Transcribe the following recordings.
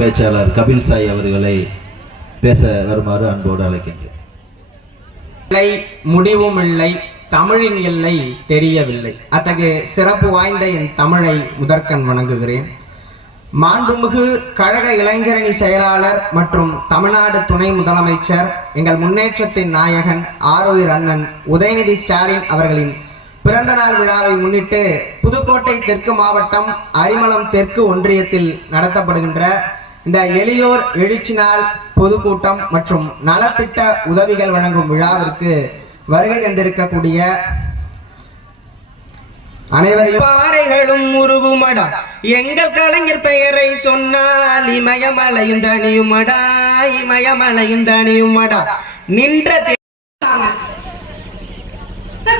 பேச்சாளர் கபில் சாய் அவர்களை பேச வருமாறு அன்போடு அழைக்கின்றேன். முடிவும் இல்லை தமிழின் எல்லை தெரியவில்லை. அத்தகைய சிறப்பு வாய்ந்த என் தமிழை முதற்கண் வணங்குகிறேன். மாண்புமிகு கழக இளைஞரணி செயலாளர் மற்றும் தமிழ்நாடு துணை முதலமைச்சர் எங்கள் முன்னேற்றத்தின் நாயகன் ஆரோயிர் அண்ணன் உதயநிதி ஸ்டாலின் அவர்களின் பிறந்த நாள் விழாவை முன்னிட்டு புதுக்கோட்டை தெற்கு மாவட்டம் அரிமளம் தெற்கு ஒன்றியத்தில் நடத்தப்படுகின்ற இந்த எளியோர் எழுச்சி நாள் பொதுக்கூட்டம் மற்றும் நலத்திட்ட உதவிகள் வழங்கும் விழாவிற்கு வருகை தந்திருக்கக்கூடிய அனைவரையும் பாறைகளும் உருவுமடா. எங்கள் கலைஞர் பெயரை சொன்னால் இமயமலையும் தனியுமடா இமயமலையும் தனியுமடா. நின்ற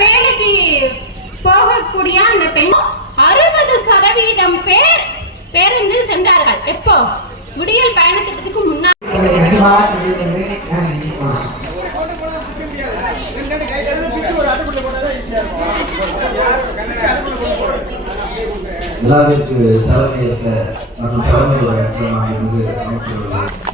வேலைக்கு போகக்கூடிய அந்த பெண் அறுபது சதவீதம் பேர் பேருந்து சென்றார்கள். எப்போ? விடியல் பயணத்திட்டத்துக்கு முன்னாடி விழாவிற்கு தலைமையேற்க மற்றும் தலைமை அமைச்சர்கள்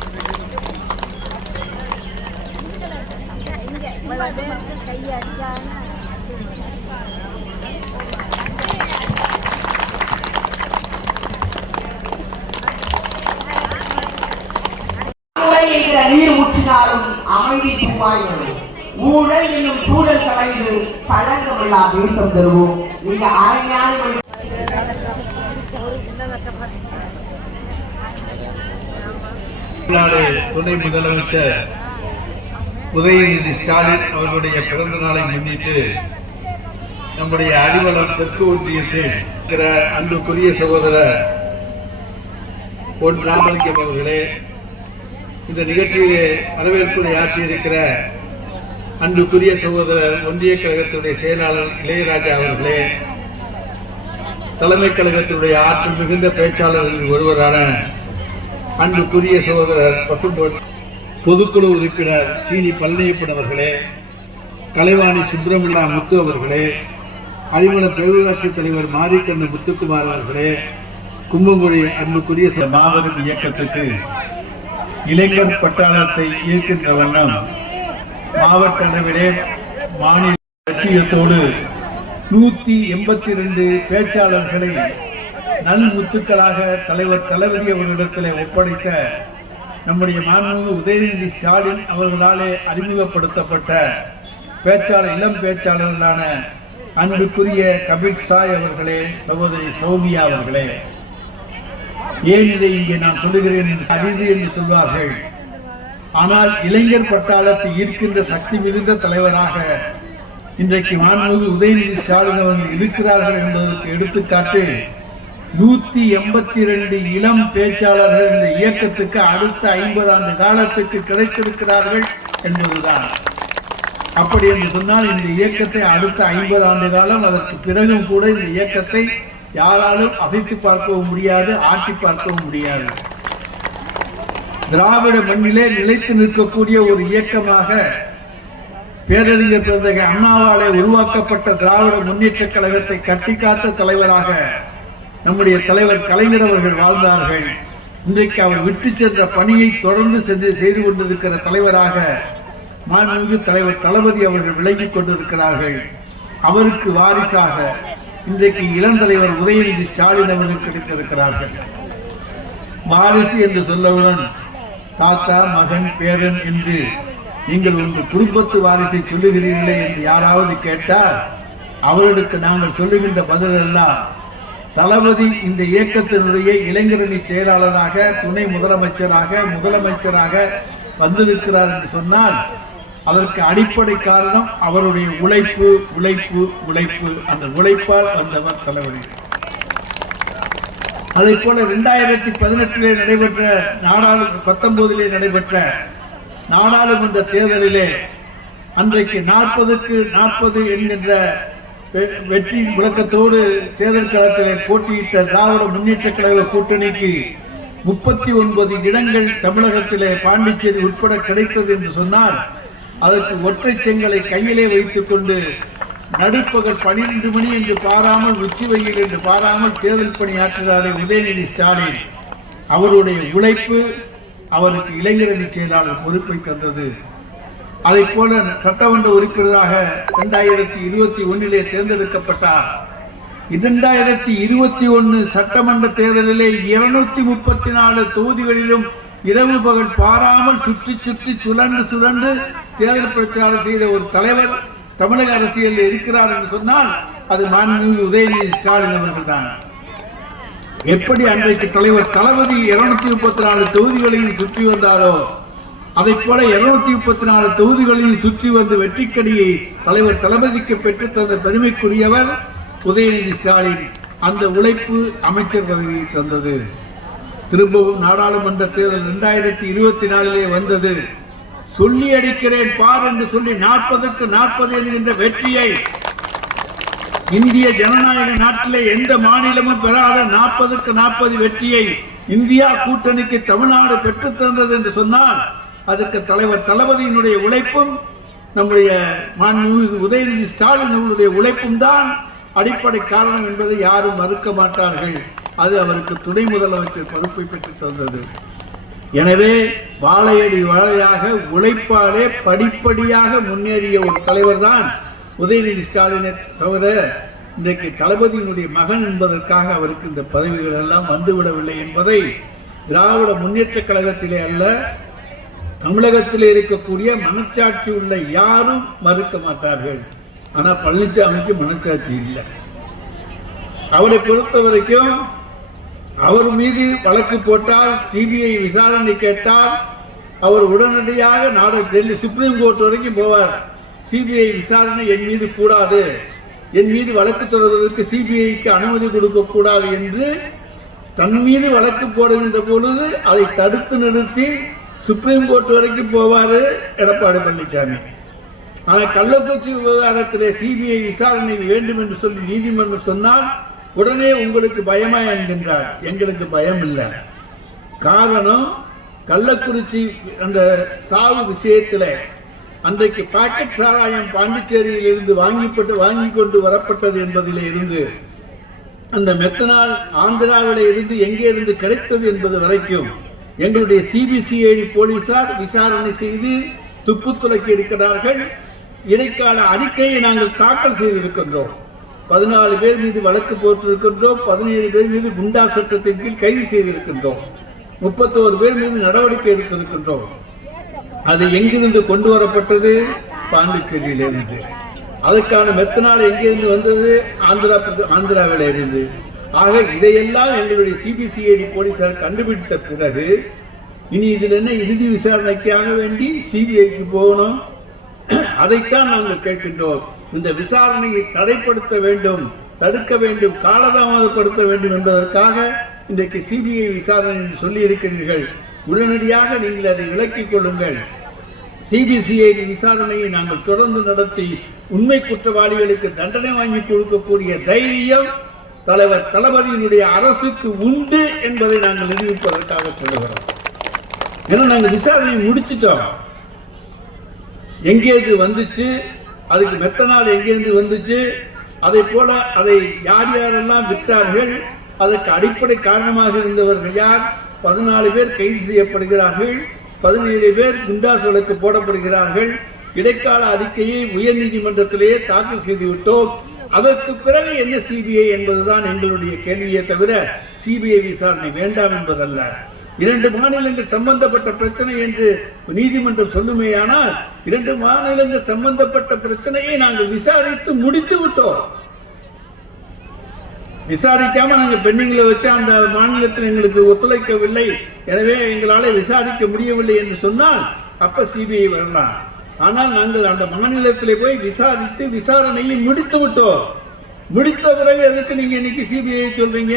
என்கிற நீர் ஊற்றினாலும் அமைதி பூவாய் ஊழல் என்னும் சூழல் கலைந்து பழங்கமில்லா தேசம் தருவோம். நீங்க அரைஞானி துணை முதலமைச்சர் உதயநிதி ஸ்டாலின் அவர்களுடைய பிறந்த நாளை முன்னிட்டு நம்முடைய அறிவளம் தெற்கு ஒன்றியத்தில் அன்புக்குரிய சகோதரர் பொன் ராமலிங்கம் அவர்களே இந்த நிகழ்ச்சியை வரவேற்புரை ஆற்றியிருக்கிற அன்புக்குரிய சகோதரர் ஒன்றிய கழகத்தினுடைய செயலாளர் இளையராஜா அவர்களே தலைமை கழகத்தினுடைய ஆற்றல் மிகுந்த பேச்சாளர்களில் ஒருவரான அன்புக்குரிய சகோதரர் பசும்பொன் பொதுக்குழு உறுப்பினர் சீனி பழனியப்பன் அவர்களே கலைவாணி சுப்பிரமணியா முத்து அவர்களே அறிவளம் பேரூராட்சி தலைவர் மாரிக்கண்ணு முத்துக்குமார் அவர்களே கும்பமொழி அன்புக்குரிய ச- மாபெரும் இயக்கத்துக்கு இளைஞர் பட்டாளத்தை ஈர்க்கின்ற வண்ணம் மாவட்ட அளவிலே மாநில லட்சியத்தோடு நூத்தி எண்பத்தி ரெண்டு பேச்சாளர்களை நல்முத்துக்களாக தலைவர் தளபதி அவர்களிடத்தில் ஒப்படைத்த நம்முடைய மாண்புமிகு உதயநிதி ஸ்டாலின் அவர்களாலே அறிமுகப்படுத்தப்பட்ட பேச்சாளர் இளம் பேச்சாளர்களான அன்புக்குரிய கபில் சாய் அவர்களே சகோதரி சௌமியா அவர்களே. ஏன் இதை இங்கே நான் சொல்லுகிறேன் என்று அரிது என்று சொல்வார்கள். ஆனால் இளைஞர் பட்டாளத்தை ஈர்க்கின்ற சக்தி மிகுந்த தலைவராக இன்றைக்கு மாண்புமிகு உதயநிதி ஸ்டாலின் அவர்கள் இருக்கிறார்கள் என்பதற்கு எடுத்துக்காட்டு நூத்தி எண்பத்தி ரெண்டு இளம் பேச்சாளர்கள் இந்த இயக்கத்துக்கு அடுத்த ஐம்பது ஆண்டு காலத்துக்கு கிடைத்திருக்கிறார்கள் என்பதுதான். அப்படி என்று சொன்னால் இந்த இயக்கத்தை அடுத்த ஐம்பது ஆண்டு காலம் அதற்கு பிறகும் கூட இந்த இயக்கத்தை யாராலும் அசைத்து பார்க்கவும் முடியாது ஆட்டி பார்க்கவும் முடியாது. திராவிட மண்ணிலே நிலைத்து நிற்கக்கூடிய ஒரு இயக்கமாக பேரறிஞர் பிறந்தக அண்ணாவாலே உருவாக்கப்பட்ட திராவிட முன்னேற்ற கழகத்தை கட்டிக்காத்த தலைவராக நம்முடைய தலைவர் கலைஞர் அவர்கள் வாழ்ந்தார்கள். இன்றைக்கு அவர் விட்டு சென்ற பணியை தொடர்ந்து சென்று செய்து கொண்டிருக்கிற தலைவராக மாண்புமிகு தலைவர் தளபதி அவர்கள் விளங்கிக் கொண்டிருக்கிறார்கள். அவருக்கு வாரிசாக இன்றைக்கு இளந்தலைவர் உதயநிதி ஸ்டாலின் அவர்கள் கிடைத்திருக்கிறார்கள். வாரிசு என்று சொல்லவுடன் தாத்தா மகன் பேரன் என்று நீங்கள் உங்கள் குடும்பத்து வாரிசை சொல்லுகிறீர்களே என்று யாராவது கேட்டால் அவர்களுக்கு நாங்கள் சொல்லுகின்ற பதிலெல்லாம் தளபதி இந்த இயக்கத்தினுடைய இளைஞரணி செயலாளராக துணை முதலமைச்சராக முதலமைச்சராக வந்திருக்கிறார் என்று சொன்னால் அதற்கு அடிப்படை காரணம் அவருடைய உழைப்பு உழைப்பு உழைப்பு. அந்த உழைப்பால் வந்தவர் தளபதி அதே போல இரண்டாயிரத்தி பதினெட்டிலே நடைபெற்ற நாடாளு பத்தொன்பதிலே நடைபெற்ற நாடாளுமன்ற தேர்தலிலே அன்றைக்கு நாற்பதுக்கு நாற்பது என்கின்ற வெ- வெற்றி விளக்கத்தோடு தேர்தல் களத்தில் போட்டியிட்ட திராவிட முன்னேற்ற கழக கூட்டணிக்கு முப்பத்தி ஒன்பது இடங்கள் தமிழகத்திலே பாண்டிச்சேரி உட்பட கிடைத்தது என்று சொன்னால் அதற்கு ஒற்றை செங்கலை கையிலே வைத்துக் கொண்டு நடுப்பகல் பனிரெண்டு மணி என்று பாராமல் உச்சி வெயில் என்று பாராமல் தேர்தல் பணியாற்றுகிறாரே உதயநிதி ஸ்டாலின். அவருடைய உழைப்பு அவருக்கு இளைஞரணி செயலாளர் பொறுப்பை தந்தது. அதைப் போல சட்டமன்ற உறுப்பினராக இரண்டாயிரத்தி இருபத்தி ஒன்னிலே தேர்ந்தெடுக்கப்பட்டார். இரண்டாயிரத்தி இருபத்தி ஒன்று சட்டமன்ற தேர்தலிலே இருநூத்தி முப்பத்தி நாலு தொகுதிகளிலும் இரவு பகல் பாராமல் சுற்றி சுற்றி சுழன்று சுழன்று தேர்தல் பிரச்சாரம் செய்த ஒரு தலைவர் தமிழக அரசியலில் இருக்கிறார் என்று சொன்னால் அது மாண்புமிகு உதயநிதி ஸ்டாலின் அவர்கள்தான். எப்படி அன்றைக்கு தலைவர் தளபதி இருநூத்தி முப்பத்தி நாலு தொகுதிகளையும் சுற்றி வந்தாரோ அதை போல இருநூத்தி முப்பத்தி நாலு தொகுதிகளையும் சுற்றி வந்து வெற்றிக்கடியை தலைவர் தளபதிக்கு பெற்று தந்த பெருமைக்குரியவர் உதயநிதி ஸ்டாலின். அந்த உழைப்பு அமைச்சர் பதவியை தந்தது. திரும்பவும் நாடாளுமன்ற தேர்தல் இரண்டாயிரத்தி இருபத்தி நாலிலே வந்தது. சொல்லி அடிக்கிறேன் பார் என்று சொல்லி நாற்பதுக்கு நாற்பது என்கின்ற வெற்றியை இந்திய ஜனநாயக நாட்டிலே எந்த மாநிலமும் பெறாத நாற்பதுக்கு நாற்பது வெற்றியை இந்தியா கூட்டணிக்கு தமிழ்நாடு பெற்று தந்தது என்று சொன்னால் அதுக்கு தலைவர் தளபதியினுடைய உழைப்பும் நம்முடைய மாண்புமிகு உதயநிதி ஸ்டாலின் அவர்களுடைய உழைப்பும் தான் அடிப்படை காரணம் என்பதை யாரும் மறுக்க மாட்டார்கள். அது அவருக்கு துணை முதலமைச்சர் பொறுப்பை பெற்றுத் தந்தது. எனவே வாழையடி வாழையாக உழைப்பாலே படிப்படியாக முன்னேறிய ஒரு தலைவர் தான் உதயநிதி ஸ்டாலினை தவிர இன்றைக்கு தளபதியினுடைய மகன் என்பதற்காக அவருக்கு இந்த பதவிகள் எல்லாம் வந்துவிடவில்லை என்பதை திராவிட முன்னேற்ற கழகத்திலே அல்ல தமிழகத்திலே இருக்கக்கூடிய மனச்சாட்சி உள்ள யாரும் மறுக்க மாட்டார்கள். ஆனால் பழனிசாமிக்கு மனச்சாட்சி இல்லை. அவரை பொறுத்த வரைக்கும் அவர் மீது வழக்கு போட்டால் சிபிஐ விசாரணை கேட்டால் அவர் உடனடியாக நாடு டெல்லி சுப்ரீம் கோர்ட் வரைக்கும் போவார். சிபிஐ விசாரணை என் மீது கூடாது. என் மீது வழக்கு தொடர்வதற்கு சிபிஐக்கு அனுமதி கொடுக்க கூடாது என்று தன் மீது வழக்கு போடுகின்ற பொழுது அதை தடுத்து நிறுத்தி சுப்ரீம் கோர்ட் வரைக்கும் போவார் எடப்பாடி பழனிசாமி. ஆனால் கள்ளக்குறிச்சி விவகாரத்திலே சிபிஐ விசாரணை வேண்டும் என்று சொல்லி நீதிமன்றம் சொன்னால் உடனே உங்களுக்கு பயமா என்கின்றார். எங்களுக்கு பயம் இல்லை காரணம் கள்ளக்குறிச்சி அந்த சாவு விஷயத்தில் அன்றைக்கு பாக்கெட் சாராயம் பாண்டிச்சேரியில் இருந்து வாங்கிப்பட்டு வாங்கி கொண்டு வரப்பட்டது என்பதில் இருந்து அந்த மெத்தனால் ஆந்திராவில் இருந்து எங்கே இருந்து கிடைத்தது என்பது வரைக்கும் எங்களுடைய சிபிசிஐடி போலீசார் விசாரணை செய்து துப்பு துளக்கி இருக்கிறார்கள். இடைக்கால அறிக்கையை நாங்கள் தாக்கல் செய்திருக்கின்றோம். பதினாலு பேர் மீது வழக்கு போட்டிருக்கின்றோம் பதினேழு பேர் மீது குண்டா சட்டத்தின் கீழ் கைது செய்திருக்கின்றோம் முப்பத்தோரு பேர் மீது நடவடிக்கை எடுத்திருக்கின்றோம். அது எங்கிருந்து கொண்டு வரப்பட்டது? பாண்டிச்சேரியிலிருந்து அதுக்கான மெத்தனால் எங்கிருந்து வந்தது? ஆந்திரா பிரதே- இருந்து. ஆக இதையெல்லாம் எங்களுடைய சிபிசிஐடி போலீசார் கண்டுபிடித்த பிறகு இனி இதில் என்ன இறுதி விசாரணைக்காக வேண்டி சிபிஐக்கு போகணும்? அதைத்தான் நாங்கள் கேட்கின்றோம். இந்த விசாரணையை தடைப்படுத்த வேண்டும் தடுக்க வேண்டும் காலதாமதப்படுத்த வேண்டும் என்பதற்காக இன்றைக்கு சிபிஐ விசாரணை என்று சொல்லி இருக்கிறீர்கள் உடனடியாக நீங்கள் அதை விலக்கிக் கொள்ளுங்கள். சிபிசிஐடி விசாரணையை நாங்கள் தொடர்ந்து நடத்தி உண்மை குற்றவாளிகளுக்கு தண்டனை வாங்கி கொடுக்கக்கூடிய தைரியம் தலைவர் தளபதியினுடைய அரசுக்கு உண்டு என்பதை நாங்கள் நிரூபிப்பதற்காக சொல்லுகிறோம். ஏன்னா நாங்கள் விசாரணையை முடிச்சிட்டோம். இது வந்துச்சு? அதுக்கு மெத்தனால் எங்கேருந்து வந்துச்சு? அதை போல அதை யார் யாரெல்லாம் விற்றார்கள்? அதற்கு அடிப்படை காரணமாக இருந்தவர்கள் யார்? பதினாலு பேர் கைது செய்யப்படுகிறார்கள். பதினேழு பேர் குண்டாஸ் வழக்கு போடப்படுகிறார்கள். இடைக்கால அறிக்கையை உயர்நீதிமன்றத்திலேயே தாக்கல் செய்துவிட்டோம். அதற்கு பிறகு என்ன சிபிஐ என்பதுதான் எங்களுடைய கேள்வியை தவிர சிபிஐ விசாரணை வேண்டாம் என்பதல்ல. இரண்டு மாநிலங்கள் சம்பந்தப்பட்ட பிரச்சனை என்று நீதிமன்றம் சொல்லுமேயானால் இரண்டு மாநிலங்கள் சம்பந்தப்பட்ட பிரச்சனையை நாங்கள் விசாரித்து முடித்து விட்டோம். விசாரிக்காம நாங்கள் பெண்ணுங்களை வச்சு அந்த மாநிலத்தில் எங்களுக்கு ஒத்துழைக்கவில்லை. எனவே எங்களால விசாரிக்க முடியவில்லை என்று சொன்னால் அப்ப சிபிஐ வரலாம். ஆனால் நாங்கள் அந்த மாநிலத்தில் போய் விசாரித்து விசாரணையை முடித்து விட்டோம். முடித்த பிறகு எதுக்கு நீங்க இன்னைக்கு சிபிஐ சொல்றீங்க?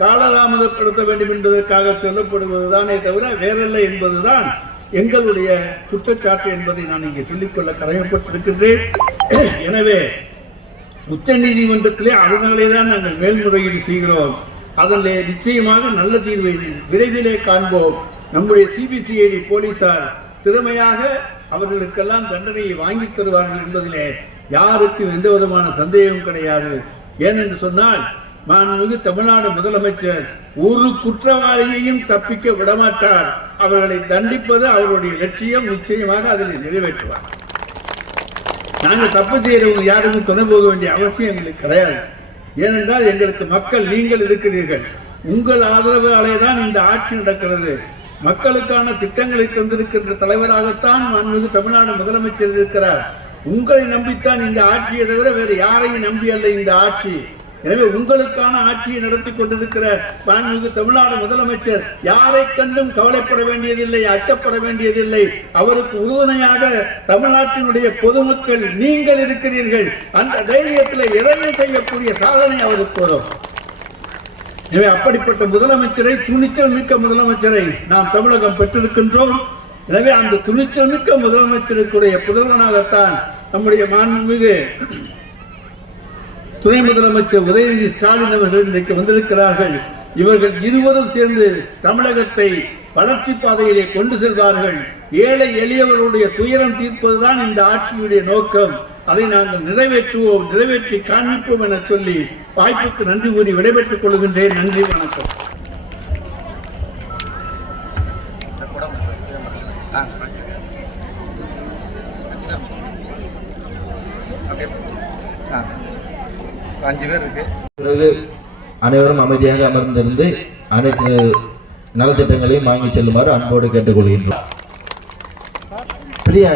காலதாமதப்படுத்த வேண்டும் என்பதற்காக சொல்லப்படுவதுதானே தவிர வேறல்ல என்பதுதான் எங்களுடைய குற்றச்சாட்டு என்பதை நான் இங்கே சொல்லிக்கொள்ள கடமைப்பட்டிருக்கின்றேன். எனவே உச்ச நீதிமன்றத்திலே அதனாலே தான் நாங்கள் மேல்முறையீடு செய்கிறோம். அதில் நிச்சயமாக நல்ல தீர்வை விரைவிலே காண்போம். நம்முடைய சிபிசிஐடி போலீசார் திறமையாக அவர்களுக்கெல்லாம் தண்டனையை வாங்கி தருவார்கள் என்பதிலே யாருக்கும் எந்த விதமான சந்தேகமும் கிடையாது. ஏனென்று சொன்னால் மாண்புமிகு தமிழ்நாடு முதலமைச்சர் ஒரு குற்றவாளியையும் தப்பிக்க விடமாட்டார். அவர்களை தண்டிப்பது அவருடைய லட்சியம் நிச்சயமாக அதில் நிறைவேற்றுவார். நாங்கள் தப்பு செய்யறவங்க யாருக்கும் துணை போக வேண்டிய அவசியம் எங்களுக்கு கிடையாது. ஏனென்றால் எங்களுக்கு மக்கள் நீங்கள் இருக்கிறீர்கள். உங்கள் ஆதரவாலே தான் இந்த ஆட்சி நடக்கிறது. மக்களுக்கான திட்டங்களை தந்திருக்கின்ற தலைவராகத்தான் மாண்புமிகு தமிழ்நாடு முதலமைச்சர் இருக்கிறார். உங்களை நம்பித்தான் இந்த ஆட்சியை தவிர வேறு யாரையும் நம்பி அல்ல இந்த ஆட்சி. எனவே உங்களுக்கான ஆட்சியை நடத்தி கொண்டிருக்கிற மாண்புமிகு தமிழ்நாடு முதலமைச்சர் யாரை கண்டும் கவலைப்பட வேண்டியதில்லை அச்சப்பட வேண்டியதில்லை. அவருக்கு உறுதுணையாக தமிழ்நாட்டினுடைய பொதுமக்கள் நீங்கள் இருக்கிறீர்கள். அந்த தைரியத்தில் எதையும் செய்யக்கூடிய சாதனை அவருக்கு வரும். எனவே அப்படிப்பட்ட முதலமைச்சரை துணிச்சல் மிக்க முதலமைச்சரை நாம் தமிழகம் பெற்றிருக்கின்றோம். எனவே அந்த துணிச்சல் மிக்க முதலமைச்சருக்குடைய புதல்வனாகத்தான் நம்முடைய மாண்புமிகு துணை முதலமைச்சர் உதயநிதி ஸ்டாலின் அவர்கள் இன்றைக்கு வந்திருக்கிறார்கள். இவர்கள் இருவரும் சேர்ந்து தமிழகத்தை வளர்ச்சி பாதையிலே கொண்டு செல்வார்கள். ஏழை எளியவர்களுடைய துயரம் தீர்ப்பதுதான் இந்த ஆட்சியுடைய நோக்கம். அதை நாங்கள் நிறைவேற்றுவோம் நிறைவேற்றி காண்பிப்போம் என சொல்லி வாய்ப்புக்கு நன்றி கூறி விடைபெற்றுக் கொள்கின்றேன். நன்றி வணக்கம். அஞ்சு பேர் இருக்கு பிறகு அனைவரும் அமைதியாக அமர்ந்திருந்து அனைத்து நலத்திட்டங்களையும் வாங்கி செல்லுமாறு அன்போடு கேட்டுக்கொள்கின்றோம் பிரியா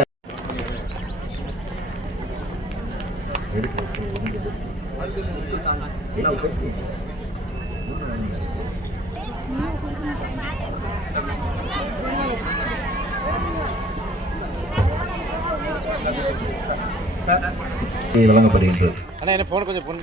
Thank you. என்ன ஃபோன் கொஞ்சம் பொண்ணு.